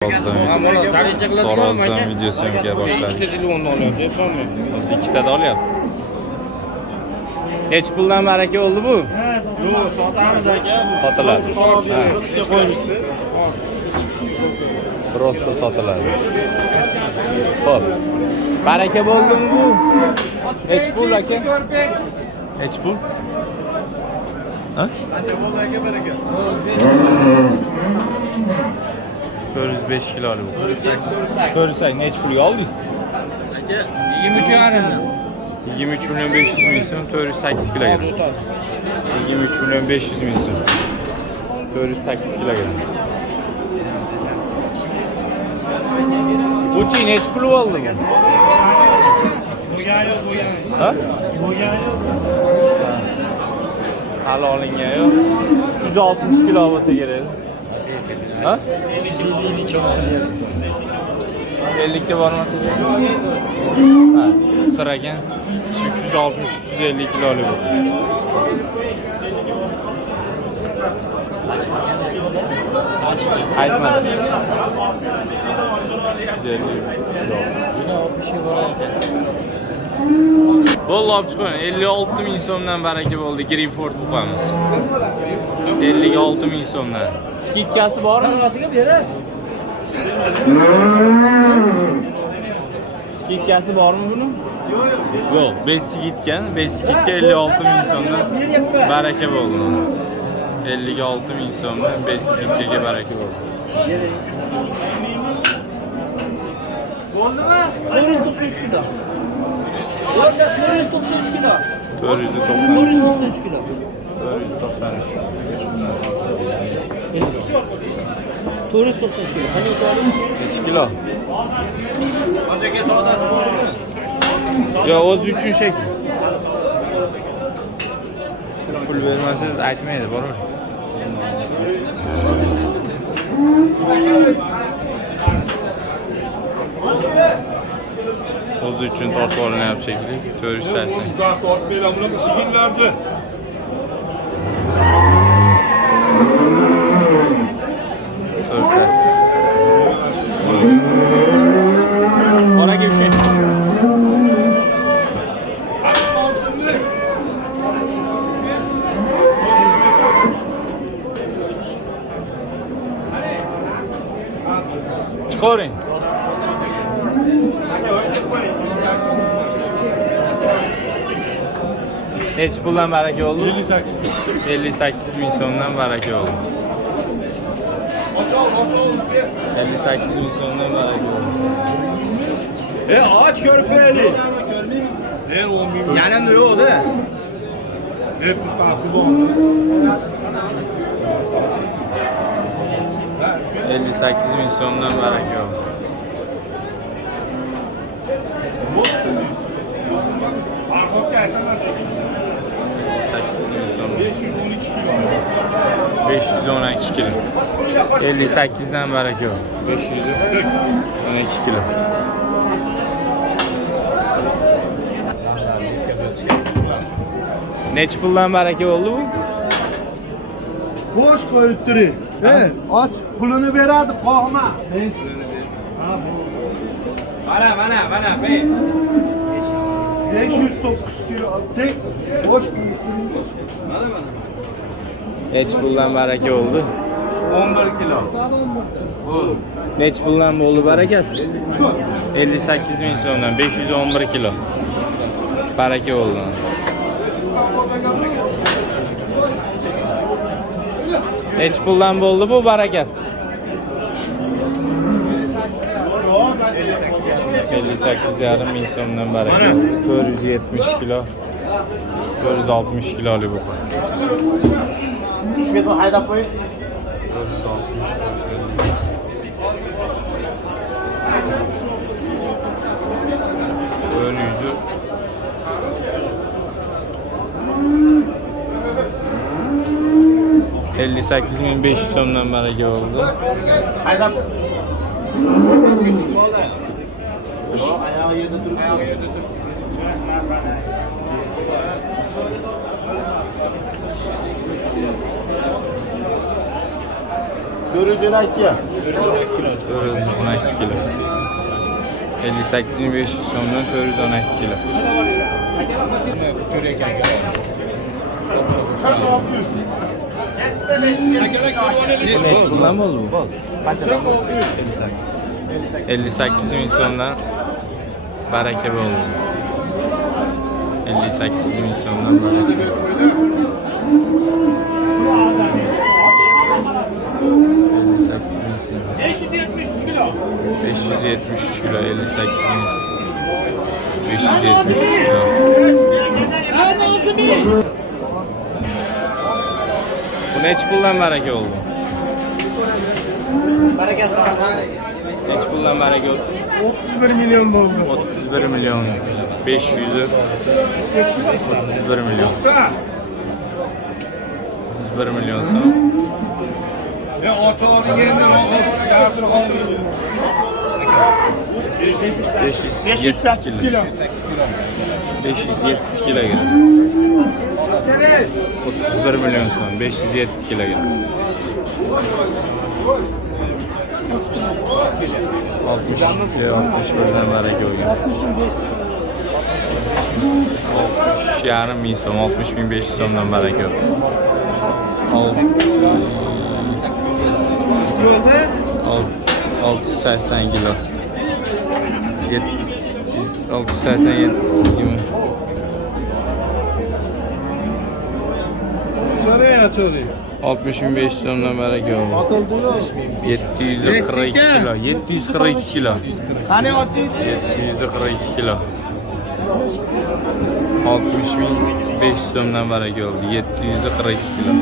Tarazdan video söymeye başladık. O'zi ikkitada olyapti. Necha puldan baraka oldu bu? Yo'q, sotamiz aka. Sotiladi. Ishga qo'yibdi. Prosta sotiladi. Xo'p. Baraka bo'ldimi bu? Necha pul aka? Necha pul? Ha? Qancha bo'ldi aka baraka? 405 kiloli bu. 408 necha pulga oldingiz? Aka 23 yarim. 23 milyon 500 ming so'm 408 kilogram. 23 milyon 500 ming so'm 408 kilogram. Bu chi necha pul oldi bu? Bo'lgan yo'q, bo'lgan. Ha? Bo'lgan yo'q. Hali olingan yo'q. 360 kilo bo'lsa kerak. Ha? 50 ga bormasa kerak. Ha, sir ekan. 360-350 kiloli bu. Aytmadi. 350 kilo. Yine 60 ga bor ekan. Bo'ldi olib chiqing. 56 ming so'mdan baraka bo'ldi. Greenford buqamiz. 56 ming so'mdan. Skidkasi bormi? Skidkasi bormi buni? Yo'q, 5 skidkan. 5 skidga 56 ming so'mdan baraka bo'ldi. 56 ming so'mdan 5 skidga baraka bo'ldi. Bo'ldimi? 493 kilo. O'rda 493 kilo. 493 493 kilo. 493. 493 kilo. Qancha o'tadi? Necha kilo? Aka sodasi bormi? Yo, o'zi uchun shekil. Pul bermasangiz aytmaydi, boravering. O'zi uchun tortib olinyapti shekilli. 480. Uzoq tortmaylar, bunaqa sigillardi. Oraga ushlang. Chiqaring. Necha puldan baraka oldi? 58 ming so'mdan baraka oldi. 58 ming so'mdan baraka oldi. Aç ko'rib qo'yaylik. 10 ming. Yanimda yo'q-da. Hep tutaqi bormi? 58 ming so'mdan baraka oldi. 58 ming so'm. 512 kilo. 58 dan baraka oldi. 512 kilo. Necha puldan baraka bo'ldi bu? Boş koyup duruyor. Evet, aç pulunu beradi qo'rqma. Mana, 509 kilo tek boş koyup duruyor. Necha puldan baraka oldi? 11 kilo. Necha puldan bo'ldi barakasi? 58 ming so'mdan 511 kilo. Baraka bo'ldi. Necha puldan bo'ldi bu barakasi? 58,5 ming so'mdan baraka. 470 kilo. 460 kiloli bu. Shuni haydab qo'y. 460. Ön yüzü. $58.500 so'mdan baraka oldu. Haydab. Ayağı yerda turibdi. 4 412 ya. 412 kilo. 58.500 so'mdan 412 kilo. Neç puldan oldu bu? 58.000 so'mdan baraka bo'ldi. 58.000 so'mdan baraka. 573 kilo. 573 kilo 58 573 kilo. Bu neç puldan baraka oldu? Barakasi bor. Neç puldan baraka oldu? 31 milyon bo'ldi. 31 milyon. 500 31 milyon. 31 milyon so'm. Ya ortalarını yeniden yardım kaldırın. 570 kilo. 570 kilogram. 31 milyon so'm. 570 kilogram. 61'den baraka olgan. 60,5 ming so'm, 60.500 so'mdan baraka olgan. 680 kilo. 687 gibi. Çoraya çoraya. 60.500 so'mdan baraka olgan. 742 kilo. 742 kilo. Hani açıydı? 742 kilo. 60.500 so'mdan baraka oldu. 742 kilo.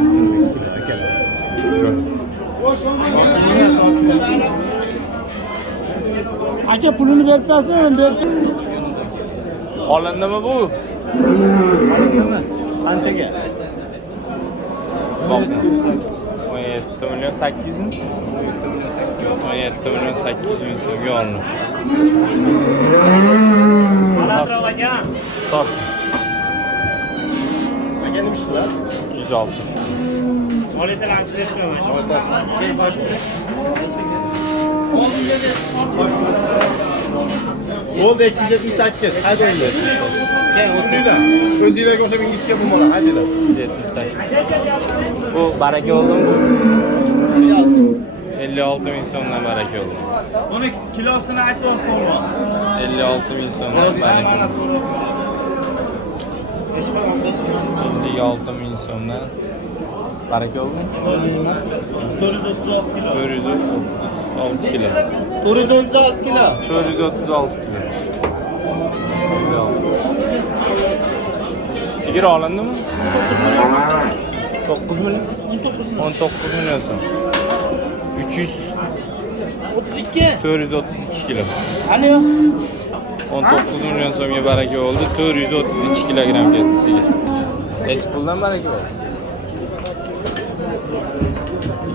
Aka pulini berib bersin, berib. Olindimi bu? Qanchaga? Bak. 17 milyon 800 mi? 17 milyon 800 bin so'mga olindi. Top. Aka nima ish qiladi? 260. Kel bosh bir. Bo'ldi 278. Haydi o'yla. Gel o'tringlar. O'zingizlarga o'xshab ingichka bo'lmalar. Haydilar. 78. Bu baraka oldimi? 56 bin so'mdan baraka oldi. Onun kilosunu aytıp olma. 56 bin so'mdan baraka oldi. 56 bin so'mdan baraka oldi. 436 kilo. 436 kilo. 436 kilo. 436 kilo. Sigir olindimi? 9 milyon. 19 milyon so'm. 32. 432 kilo. Alo. 19 milyon so'mga baraka oldu. 432 kilogram ketdi sigir. Necha puldan baraka oldu?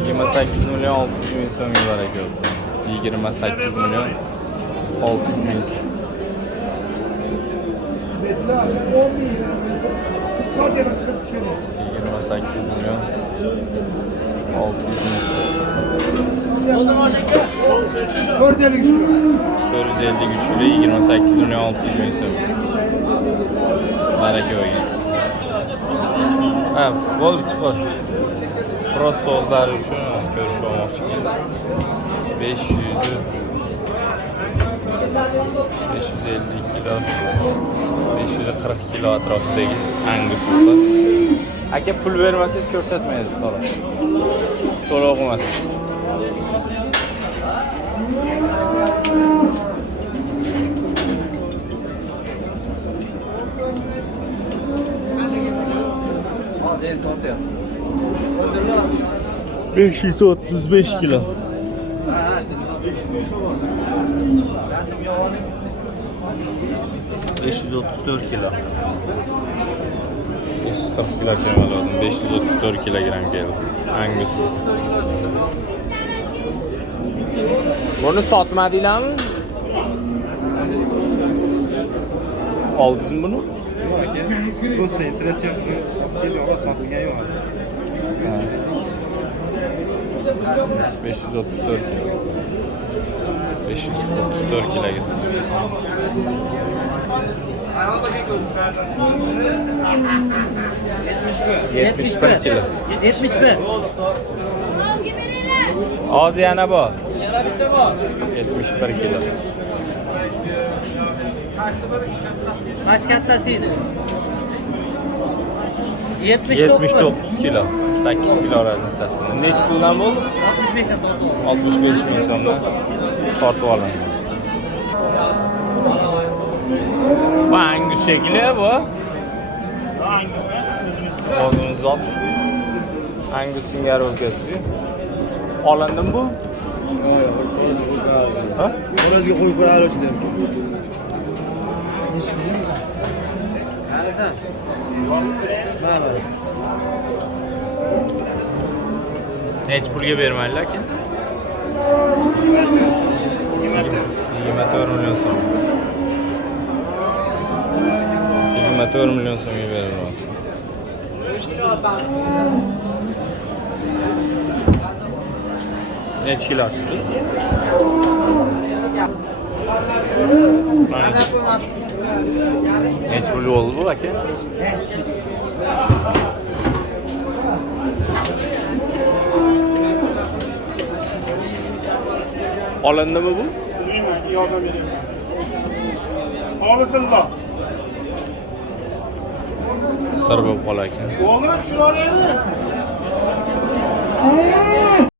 28 milyon 600 bin so'mga baraka oldu. 28 milyon 600 bin so'm. 28 milyon 600 bin so'm. 453 kilo 28 milyon 600 bin so'm. Baraka olgan. Ha, bo'ldi chiqar. Prosta o'zlari uchun ko'rishib olmoqchi. 500 550 kilo 540 kilo atrofidagi Angus oti. Aka pul bermasangiz ko'rsatmaysiz, xolos. To'lov qilmasangiz. Hozir tortyapti. 535 kilo. 534 kilo. 540 kilo çemeliyordum. 534 kilogram geldi. Angus bu. Bunu satmadılar mı? Aldınız mı bunu? Просто интерес yaptı. Geliyor ama satmaya yok. 534 kilo. 534 kiloga. Yetmiş bir kilo. 71. Az yana bor. Yana bitta bor. 71 kilo. Baş kattasi edi. 79. 79 kilo. 8 kilo raznikasida. Necha puldan bo'ldi? 65 dan tortib oldim. 65 ming so'mdan tortib olindi. Bu Angus shekli bu. O'zimiz zot. Angus singari o'tkazdi. Olindimi bu? Ha? Xo'rozga qo'yib qo'yar dedim. Qarasam. Mana. Necha pulga bermaydilar lekin? 24 million so'm. 24 million so'mga beriladi. Necha kilo chiqdi? Necha pul bo'ldi bu aka? Olindimi bu? Bilmayman, yordam bering. Olisinlar. Sir bo'lib qolar ekan. O'g'lim tushira oladi.